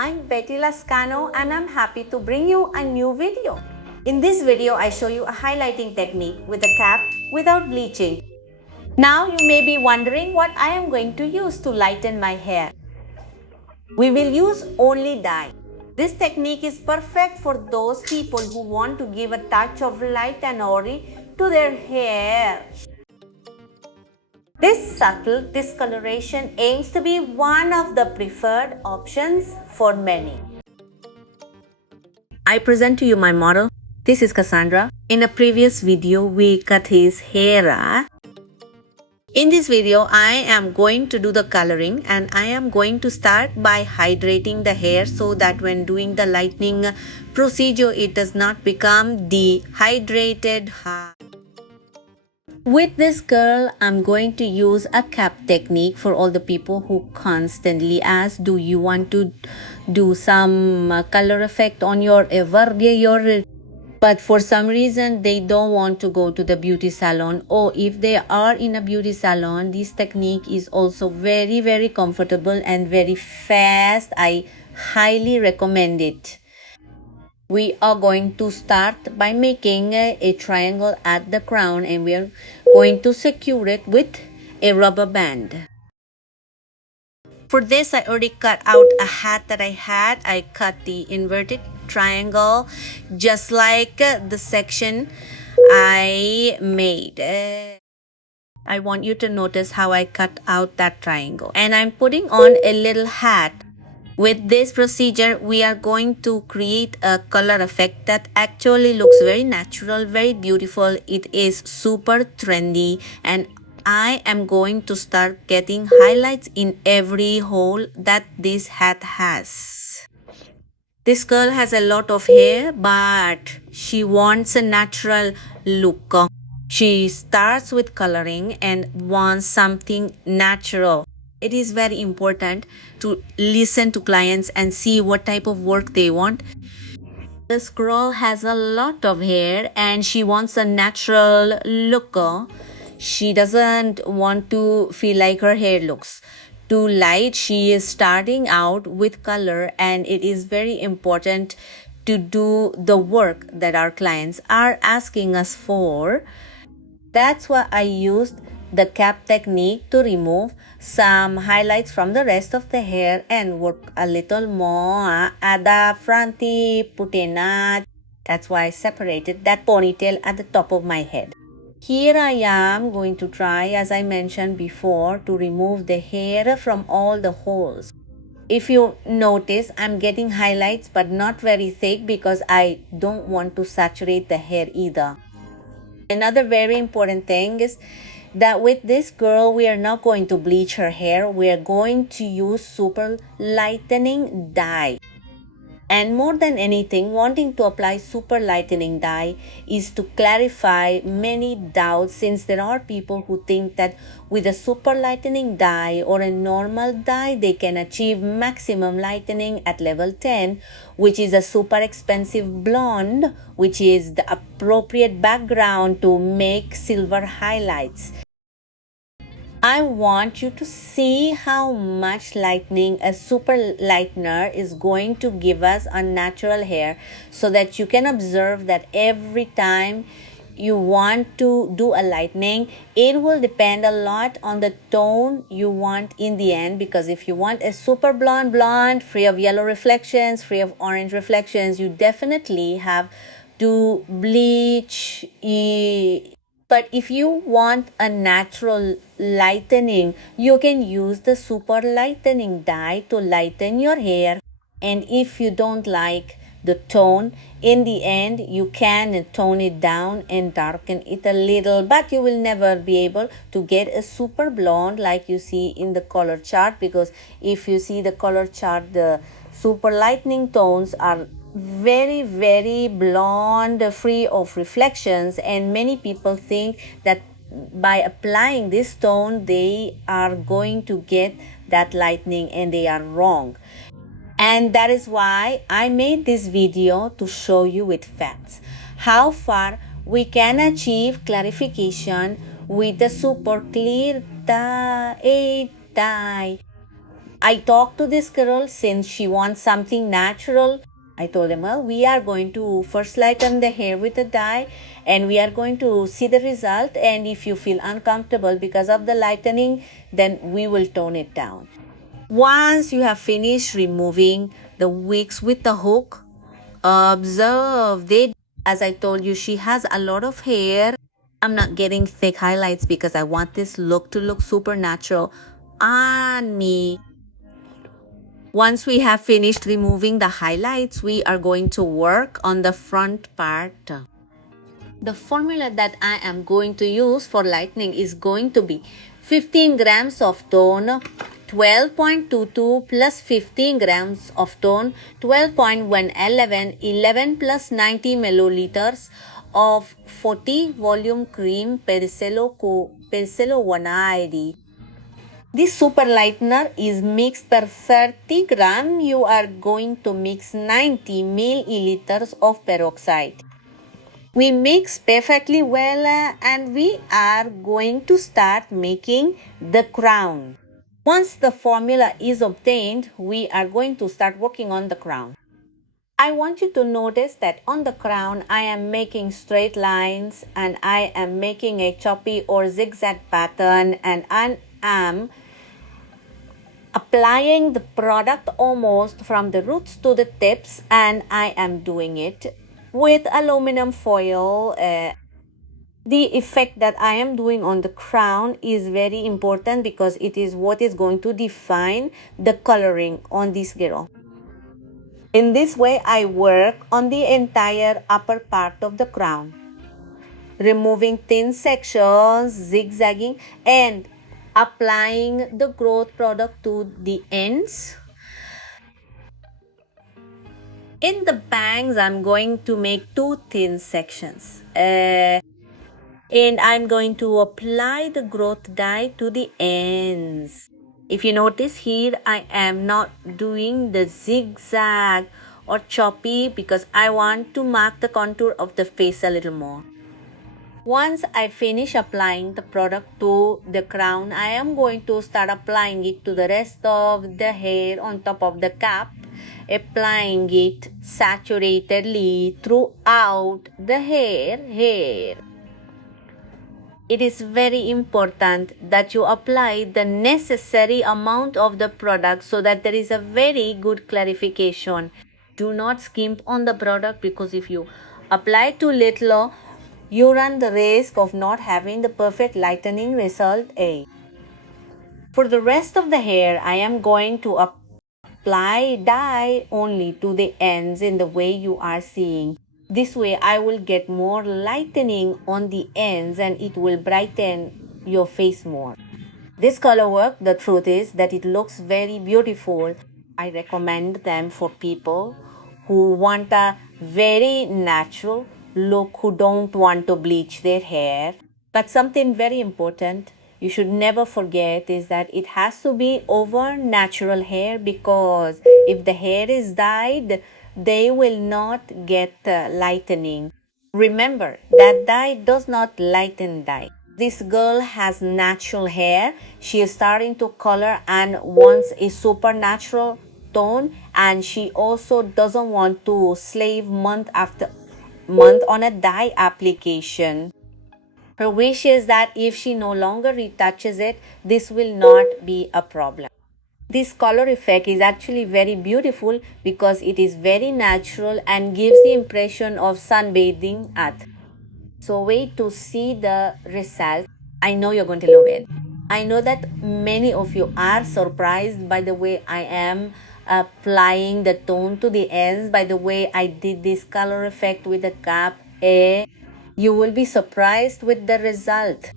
I'm Betty Lascano and I'm happy to bring you a new video. In this video, I show you a highlighting technique with a cap without bleaching. Now you may be wondering what I am going to use to lighten my hair. We will use only dye. This technique is perfect for those people who want to give a touch of light and ori to their hair. This subtle discoloration aims to be one of the preferred options for many. I present to you my model. This is Cassandra. In a previous video, we cut his hair. In this video, I am going to do the coloring and I am going to start by hydrating the hair so that when doing the lightening procedure, it does not become dehydrated. With this curl, I'm going to use a cap technique for all the people who constantly ask, do you want to do some color effect on your but for some reason they don't want to go to the beauty salon, or if they are in a beauty salon, this technique is also very comfortable and very fast. I highly recommend it. We are going to start by making a triangle at the crown and we are going to secure it with a rubber band. For this, I already cut out a hat that I had. I cut the inverted triangle just like the section I made. I want you to notice how I cut out that triangle. And I'm putting on a little hat. With this procedure, we are going to create a color effect that actually looks very natural, very beautiful. It is super trendy and I am going to start getting highlights in every hole that this hat has. This girl has a lot of hair, but she wants a natural look. She starts with coloring and wants something natural. It is very important to listen to clients and see what type of work they want. This girl has a lot of hair and she wants a natural look. She doesn't want to feel like her hair looks too light. She is starting out with color and it is very important to do the work that our clients are asking us for. That's why I used the cap technique to remove some highlights from the rest of the hair and work a little more at the fronty putena. That's why I separated that ponytail at the top of my head. Here I am going to try, as I mentioned before, to remove the hair from all the holes. If you notice, I'm getting highlights but not very thick because I don't want to saturate the hair either. Another very important thing is that with this girl, we are not going to bleach her hair. We are going to use super lightening dye. And more than anything, wanting to apply super lightening dye is to clarify many doubts, since there are people who think that with a super lightening dye or a normal dye, they can achieve maximum lightening at level 10, which is a super expensive blonde, which is the appropriate background to make silver highlights. I want you to see how much lightening a super lightener is going to give us on natural hair, so that you can observe that every time you want to do a lightening, it will depend a lot on the tone you want in the end. Because if you want a super blonde, free of yellow reflections, free of orange reflections, you definitely have to bleach. But if you want a natural lightening, you can use the super lightening dye to lighten your hair. And if you don't like the tone, in the end, you can tone it down and darken it a little. But you will never be able to get a super blonde like you see in the color chart, because if you see the color chart, the super lightening tones are very blonde, free of reflections, and many people think that by applying this tone they are going to get that lightening, and they are wrong. And that is why I made this video, to show you with facts how far we can achieve clarification with the super clear dye. I talked to this girl since she wants something natural. I told them, well, we are going to first lighten the hair with a dye and we are going to see the result. And if you feel uncomfortable because of the lightening, then we will tone it down. Once you have finished removing the wigs with the hook, observe they, as I told you, she has a lot of hair. I'm not getting thick highlights because I want this look to look super natural on me. Once we have finished removing the highlights, we are going to work on the front part. The formula that I am going to use for lightening is going to be 15 grams of tone, 12.22 plus 15 grams of tone, 12.111, 11 plus 90 milliliters of 40 volume cream Percello 180. This super lightener is mixed per 30 gram. You are going to mix 90 milliliters of peroxide. We mix perfectly well and we are going to start making the crown. Once the formula is obtained, we are going to start working on the crown. I want you to notice that on the crown, I am making straight lines and I am making a choppy or zigzag pattern and I am applying the product almost from the roots to the tips, and I am doing it with aluminum foil. The effect that I am doing on the crown is very important because it is what is going to define the coloring on this girl. In this way, I work on the entire upper part of the crown, removing thin sections, zigzagging, and applying the growth product to the ends. In the bangs, I'm going to make two thin sections. And I'm going to apply the growth dye to the ends. If you notice here, I am not doing the zigzag or choppy because I want to mark the contour of the face a little more. Once I finish applying the product to the crown, I am going to start applying it to the rest of the hair on top of the cap, applying it saturatedly throughout the hair. It is very important that you apply the necessary amount of the product so that there is a very good clarification. Do not skimp on the product because if you apply too little, you run the risk of not having the perfect lightening result. For the rest of the hair, I am going to apply dye only to the ends in the way you are seeing. This way, I will get more lightening on the ends and it will brighten your face more. This color work, the truth is that it looks very beautiful. I recommend them for people who want a very natural look, who don't want to bleach their hair. But something very important you should never forget is that it has to be over natural hair, because if the hair is dyed, they will not get lightening. Remember that dye does not lighten dye. This girl has natural hair. She is starting to color and wants a supernatural tone, and she also doesn't want to slave month after month on a dye application. Her wish is that if she no longer retouches it, this will not be a problem. This color effect is actually very beautiful because it is very natural and gives the impression of sunbathing at. So wait to see the result. I know you're going to love it. I know that many of you are surprised by the way I am applying the tone to the ends, by the way I did this color effect with the cap. You will be surprised with the result.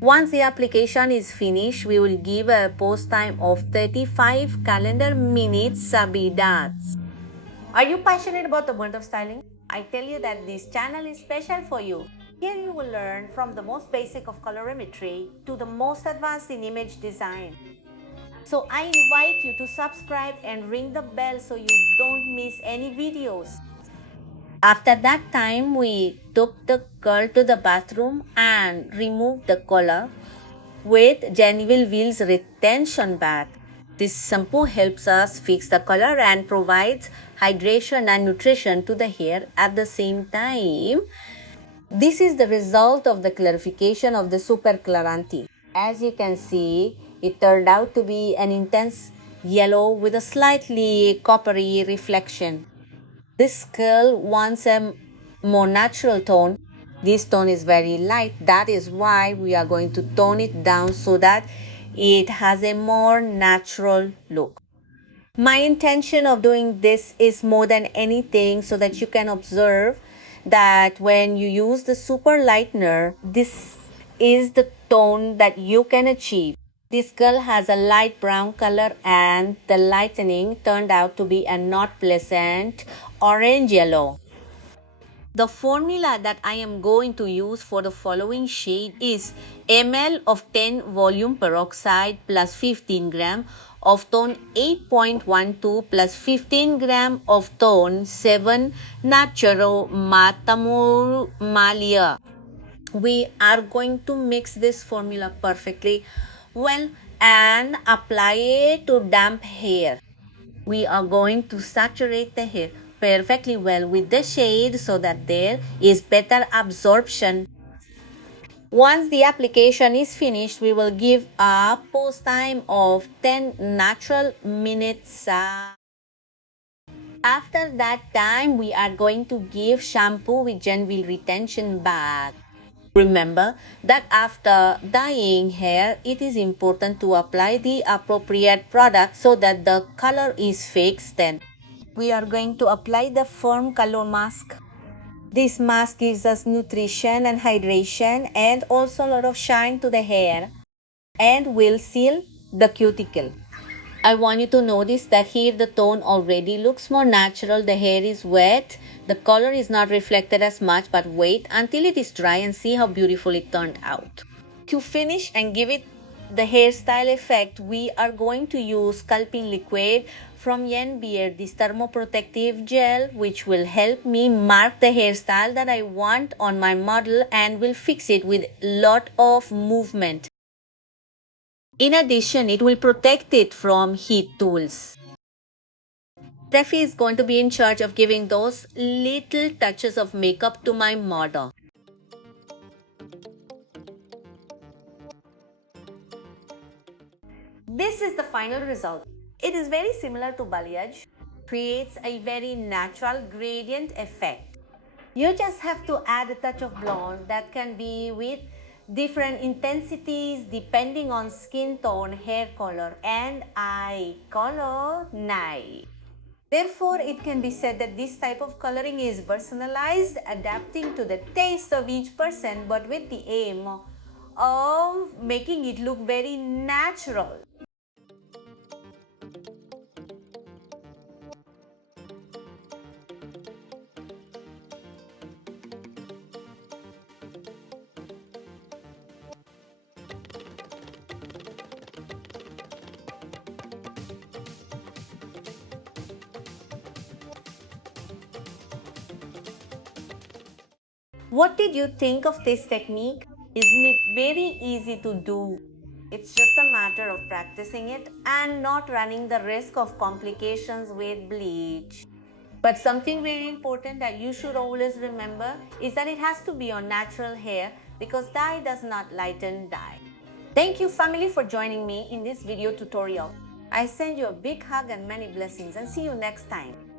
Once the application is finished, we will give a post time of 35 calendar minutes, Sabidas. Are you passionate about the world of styling? I tell you that this channel is special for you. Here you will learn from the most basic of colorimetry to the most advanced in image design. So I invite you to subscribe and ring the bell so you don't miss any videos. After that time, we took the girl to the bathroom and removed the collar with Genevieve Wheel's retention bath. This shampoo helps us fix the color and provides hydration and nutrition to the hair at the same time. This is the result of the clarification of the Super Claranti. As you can see, it turned out to be an intense yellow with a slightly coppery reflection. This girl wants a more natural tone. This tone is very light. That is why we are going to tone it down so that it has a more natural look. My intention of doing this is more than anything so that you can observe that when you use the super lightener, this is the tone that you can achieve. This girl has a light brown color and the lightening turned out to be a not pleasant orange yellow. The formula that I am going to use for the following shade is ml of 10 volume peroxide plus 15 gram of tone 8.12 plus 15 gram of tone 7 Naturo Matamurmalia. We are going to mix this formula perfectly well and apply it to damp hair. We are going to saturate the hair perfectly well with the shade so that there is better absorption. Once the application is finished, we will give a post time of 10 natural minutes. After that time, we are going to give shampoo with gel retention bath. Remember that after dyeing hair, it is important to apply the appropriate product so that the color is fixed. Then we are going to apply the firm color mask. This mask gives us nutrition and hydration and also a lot of shine to the hair and will seal the cuticle. I want you to notice that here the tone already looks more natural. The hair is wet. The color is not reflected as much, but wait until it is dry and see how beautiful it turned out. To finish and give it the hairstyle effect, we are going to use sculpting liquid from Yen Beard, this thermoprotective gel, which will help me mark the hairstyle that I want on my model and will fix it with lot of movement. In addition, it will protect it from heat tools. Steffi is going to be in charge of giving those little touches of makeup to my model. This is the final result. It is very similar to balayage, creates a very natural gradient effect. You just have to add a touch of blonde that can be with different intensities depending on skin tone, hair color, and eye color. Nice. Therefore, it can be said that this type of coloring is personalized, adapting to the taste of each person, but with the aim of making it look very natural. What did you think of this technique? Isn't it very easy to do? It's just a matter of practicing it and not running the risk of complications with bleach. But something very important that you should always remember is that it has to be on natural hair because dye does not lighten dye. Thank you family for joining me in this video tutorial. I send you a big hug and many blessings and see you next time.